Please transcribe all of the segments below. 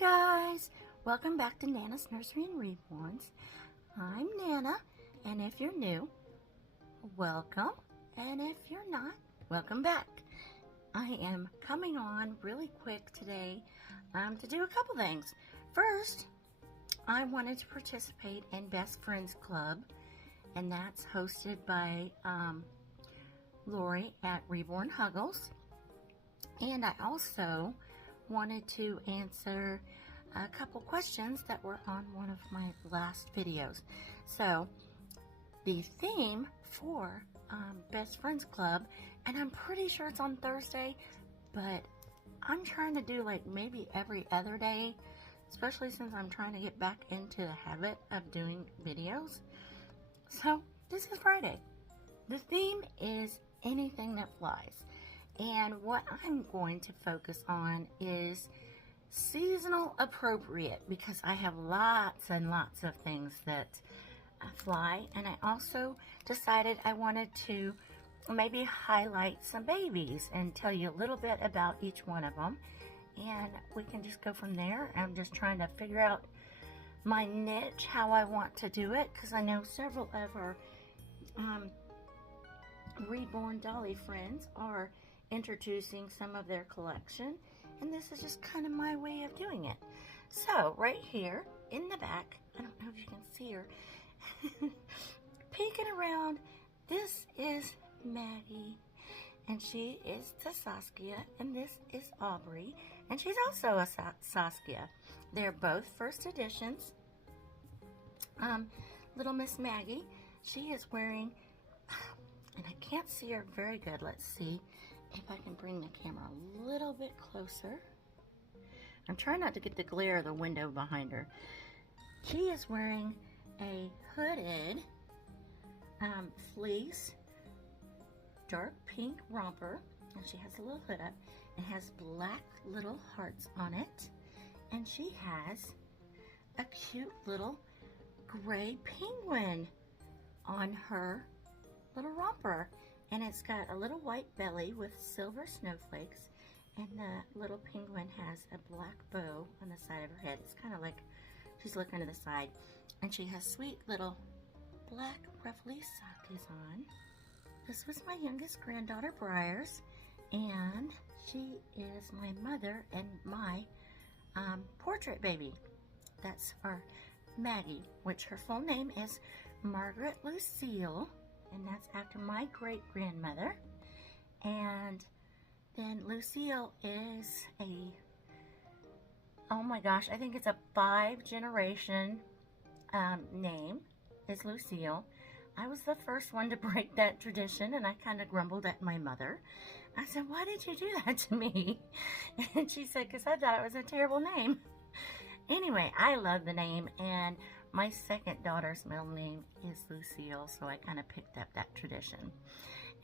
guys, welcome back to Nana's Nursery and Reborns. I'm Nana, and if you're new, welcome, and if you're not, welcome back. I am coming on really quick today to do a couple things. First, I wanted to participate in Best Friends Club, and that's hosted by Lori at Reborn Huggles. And I also wanted to answer a couple questions that were on one of my last videos. So the theme for Best Friends Club, and I'm pretty sure it's on Thursday, but I'm trying to do like maybe every other day, especially since I'm trying to get back into the habit of doing videos. So this is Friday. The theme is anything that flies. And what I'm going to focus on is seasonal appropriate, because I have lots and lots of things that fly. And I also decided I wanted to maybe highlight some babies and tell you a little bit about each one of them. And we can just go from there. I'm just trying to figure out my niche, how I want to do it, because I know several of our Reborn Dolly friends are introducing some of their collection, and this is just kind of my way of doing it. So right here in the back, I don't know if you can see her peeking around, this is Maggie, and she is the Saskia, and this is Aubrey, and she's also a Saskia. They're both first editions. Little Miss Maggie, she is wearing, and I can't see her very good, let's see if I can bring the camera a little bit closer. I'm trying not to get the glare of the window behind her. She is wearing a hooded fleece dark pink romper, and she has a little hood up and has black little hearts on it, and she has a cute little gray penguin on her little romper. And it's got a little white belly with silver snowflakes, and the little penguin has a black bow on the side of her head. It's kind of like she's looking to the side. And she has sweet little black ruffly sockies on. This was my youngest granddaughter, Briar's, and she is my mother and my portrait baby. That's our Maggie, which her full name is Margaret Lucille. And that's after my great-grandmother. And then Lucille is oh my gosh, I think it's a 5-generation name, is Lucille. I was the first one to break that tradition, and I kind of grumbled at my mother. I said, why did you do that to me? And she said, because I thought it was a terrible name. Anyway, I love the name, and my second daughter's middle name is Lucille, so I kind of picked up that tradition.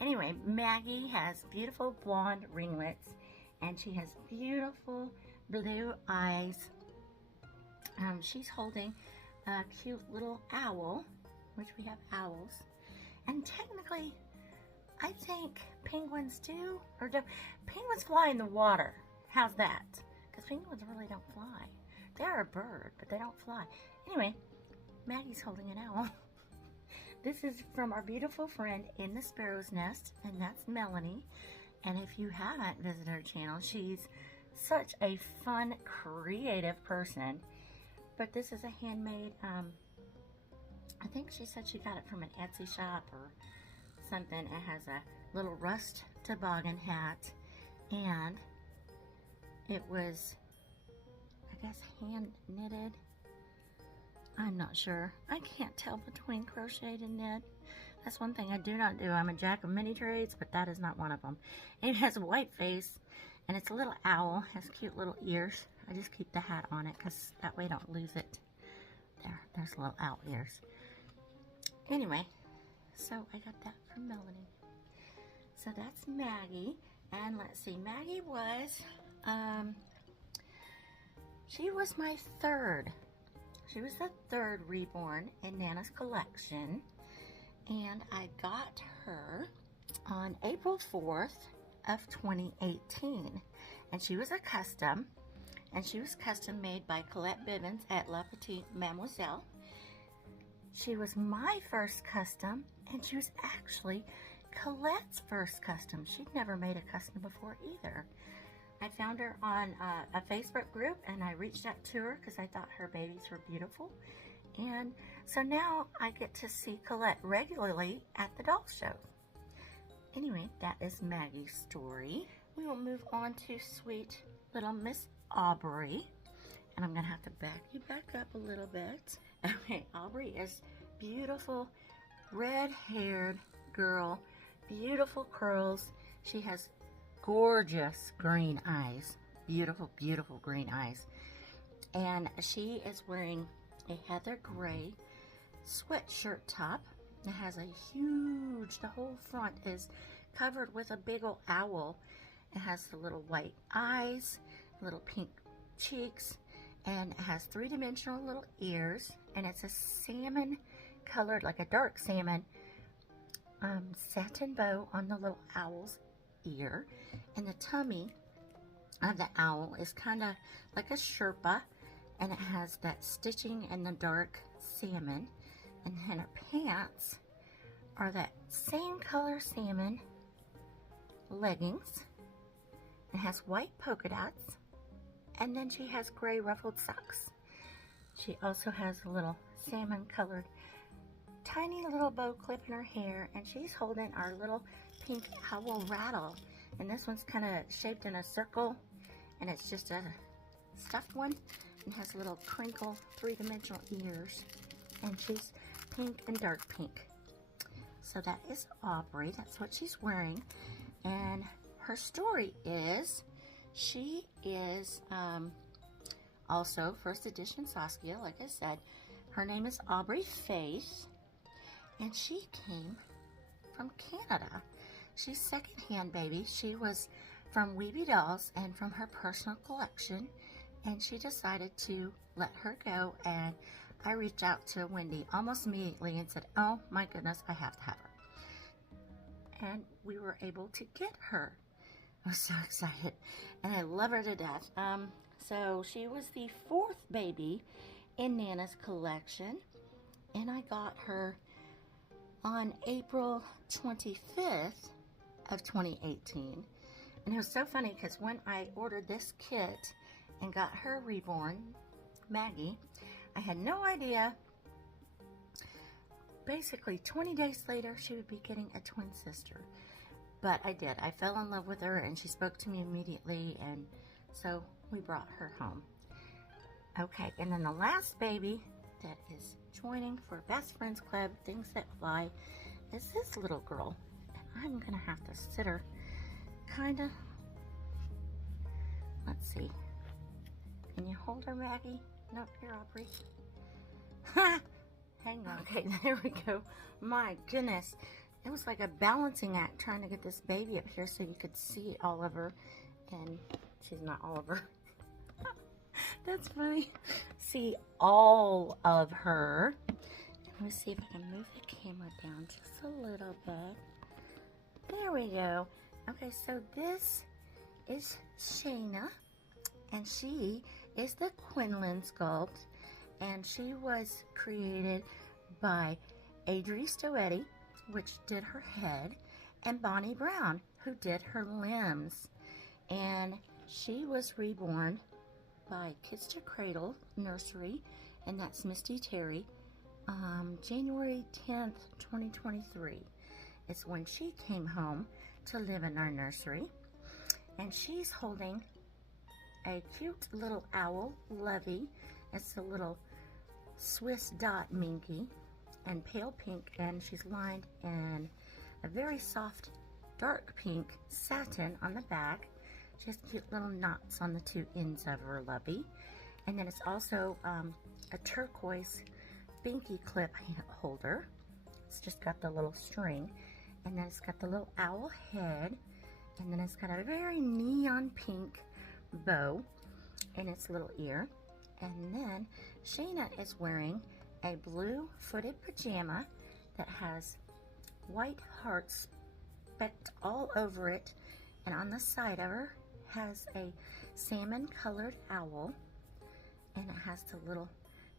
Anyway, Maggie has beautiful blonde ringlets, and she has beautiful blue eyes. She's holding a cute little owl, which we have owls. And technically, I think penguins do, or do penguins fly in the water? How's that? Because penguins really don't fly. They're a bird, but they don't fly. Anyway, Maggie's holding an owl. This is from our beautiful friend in the Sparrow's Nest, and that's Melanie. And if you haven't visited her channel, she's such a fun, creative person. But this is a handmade, I think she said she got it from an Etsy shop or something. It has a little rust toboggan hat, and it was, I guess, hand knitted. I'm not sure. I can't tell between crocheted and knit. That's one thing I do not do. I'm a jack of many trades, but that is not one of them. It has a white face, and it's a little owl. Has cute little ears. I just keep the hat on it, because that way I don't lose it. There's little owl ears. Anyway, so I got that from Melanie. So that's Maggie. And let's see, Maggie was, she was my third. She was the third reborn in Nana's collection, and I got her on April 4th of 2018, and she was a custom, and she was custom made by Colette Bibbins at La Petite Mademoiselle. She was my first custom, and she was actually Colette's first custom. She'd never made a custom before either. I found her on a Facebook group, and I reached out to her because I thought her babies were beautiful. And so now I get to see Colette regularly at the doll show. Anyway, that is Maggie's story. We will move on to sweet little Miss Aubrey. And I'm going to have to back you back up a little bit. Okay, Aubrey is beautiful, red-haired girl, beautiful curls. She has gorgeous green eyes, beautiful, beautiful green eyes. And she is wearing a heather gray sweatshirt top. It has a huge, the whole front is covered with a big old owl. It has the little white eyes, little pink cheeks, and it has three-dimensional little ears, and it's a salmon colored, like a dark salmon, satin bow on the little owl's ear, and the tummy of the owl is kind of like a Sherpa, and it has that stitching in the dark salmon, and then her pants are that same color salmon leggings. It has white polka dots, and then she has gray ruffled socks. She also has a little salmon colored tiny little bow clip in her hair, and she's holding our little pink owl rattle, and this one's kind of shaped in a circle, and it's just a stuffed one, and has little crinkle three-dimensional ears, and she's pink and dark pink. So that is Aubrey. That's what she's wearing. And her story is, she is also first edition Saskia, like I said. Her name is Aubrey Faith, and she came from Canada. She's secondhand, baby. She was from Weeby Dolls and from her personal collection, and she decided to let her go, and I reached out to Wendy almost immediately and said, oh my goodness, I have to have her. And we were able to get her. I was so excited, and I love her to death. So she was the fourth baby in Nana's collection, and I got her on April 25th of 2018. And it was so funny because when I ordered this kit and got her reborn, Maggie, I had no idea. Basically 20 days later she would be getting a twin sister, but I did. I fell in love with her, and she spoke to me immediately, and so we brought her home. Okay, and then the last baby that is joining for Best Friends Club Things That Fly is this little girl, and I'm gonna have to sit her kinda. Let's see, can you hold her, Maggie? Nope, here, Aubrey. Hang on. Okay, there we go. My goodness, it was like a balancing act trying to get this baby up here so you could see all of her, and she's not all of her. That's funny. See all of her. Let me see if I can move the camera down just a little bit. There we go. Okay, so this is Shayna, and she is the Quinlan sculpt, and she was created by Adri Stoetti, which did her head, and Bonnie Brown, who did her limbs. And she was reborn by Kids to Cradle Nursery, and that's Misty Terry, January 10th, 2023. It's when she came home to live in our nursery, and she's holding a cute little owl, Lovey. It's a little Swiss dot minky, and pale pink, and she's lined in a very soft dark pink satin on the back. She has cute little knots on the two ends of her Lovey, and then it's also a turquoise binky clip holder. It's just got the little string, and then it's got the little owl head, and then it's got a very neon pink bow in its little ear. And then Shayna is wearing a blue footed pajama that has white hearts specked all over it, and on the side of her has a salmon colored owl, and it has the little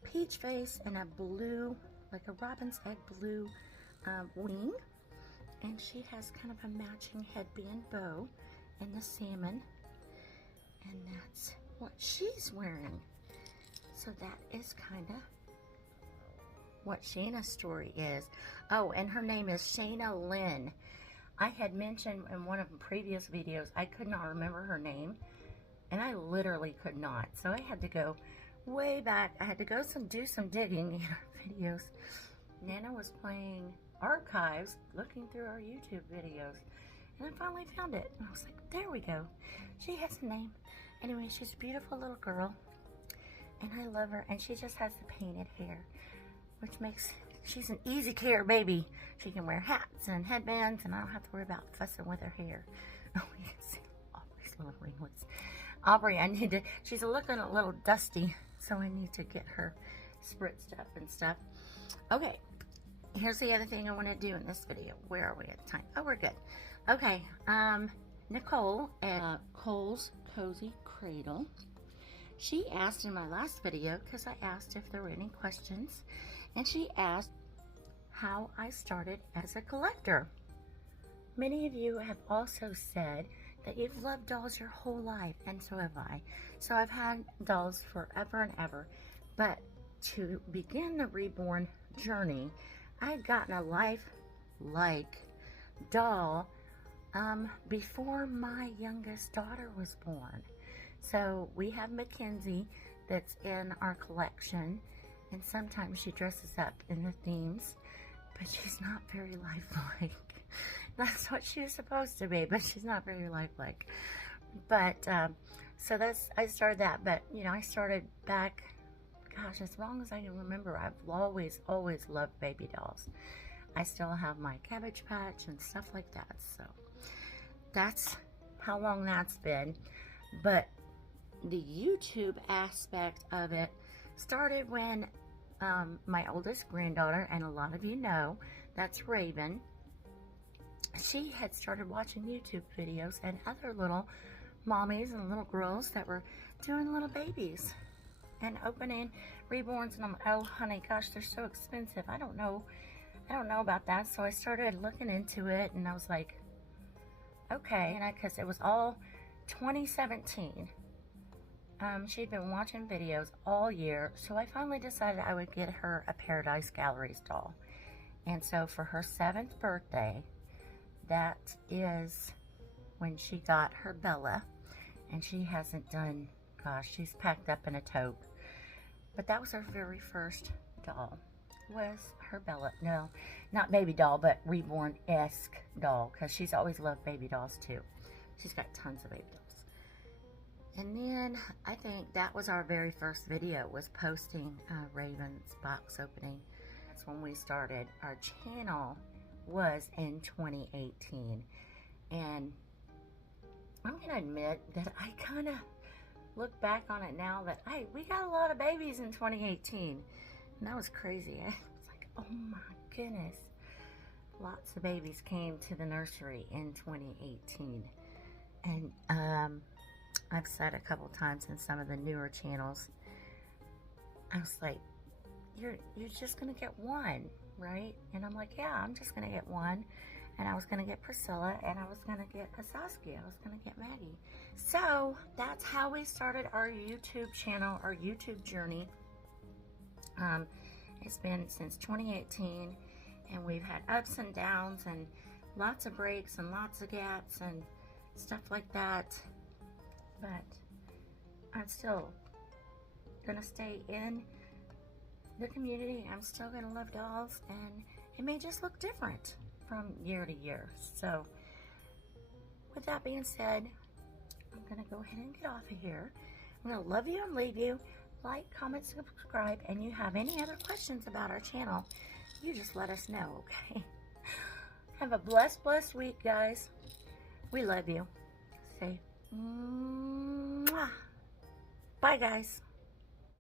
peach face and a blue, like a robin's egg blue wing, and she has kind of a matching headband bow and the salmon, and that's what she's wearing. So that is kind of what Shayna's story is. Oh, and her name is Shayna Lynn. I had mentioned in one of the previous videos I could not remember her name, and I literally could not. So I had to go way back. I had to go do some digging in our videos. Nana was playing archives, looking through our YouTube videos, and I finally found it. And I was like, there we go. She has a name. Anyway, she's a beautiful little girl, and I love her. And she just has the painted hair, which makes, she's an easy care baby. She can wear hats and headbands, and I don't have to worry about fussing with her hair. Oh, you can see Aubrey's little ringlets. Aubrey, I need to, she's looking a little dusty, so I need to get her spritzed up and stuff. Okay, here's the other thing I want to do in this video. Where are we at time? Oh, we're good. Okay, Nicole at Cole's Cozy Cradle. She asked in my last video, because I asked if there were any questions, and she asked how I started as a collector. Many of you have also said that you've loved dolls your whole life, and so have I. So I've had dolls forever and ever, but to begin the reborn journey, I had gotten a life-like doll before my youngest daughter was born. So we have Mackenzie that's in our collection, and sometimes she dresses up in the themes, but she's not very lifelike. That's what she was supposed to be, but she's not very lifelike. But so I started that. But you know, I started back, gosh, as long as I can remember. I've always loved baby dolls. I still have my Cabbage Patch and stuff like that. So that's how long that's been. But the YouTube aspect of it started when my oldest granddaughter, and a lot of you know, that's Raven, she had started watching YouTube videos and other little mommies and little girls that were doing little babies and opening reborns, and I'm like, oh honey, gosh, they're so expensive. I don't know about that. So I started looking into it, and I was like, okay, and because it was all 2017. She'd been watching videos all year, so I finally decided I would get her a Paradise Galleries doll. And so for her 7th birthday, that is when she got her Bella, and she hasn't done, gosh, she's packed up in a tote. But that was her very first doll, was her Bella. No, not baby doll, but reborn-esque doll, because she's always loved baby dolls too. She's got tons of baby dolls. And then I think that was our very first video, was posting Raven's box opening. That's when we started. Our channel was in 2018. And I'm going to admit that I kind of look back on it now that we got a lot of babies in 2018. And that was crazy. I was like, oh my goodness. Lots of babies came to the nursery in 2018. And I've said a couple times in some of the newer channels, I was like, you're just gonna get one, right? And I'm like, yeah, I'm just gonna get one. And I was gonna get Priscilla, and I was gonna get a Saskia, I was gonna get Maggie. So that's how we started our YouTube channel, our YouTube journey. It's been since 2018, and we've had ups and downs and lots of breaks and lots of gaps and stuff like that. But I'm still gonna stay in the community. I'm still gonna love dolls, and it may just look different from year to year. So with that being said, I'm gonna go ahead and get off of here. I'm gonna love you and leave you. Like, comment, subscribe, and you have any other questions about our channel, you just let us know, okay? Have a blessed week, guys. We love you. Say mwah. Bye, guys.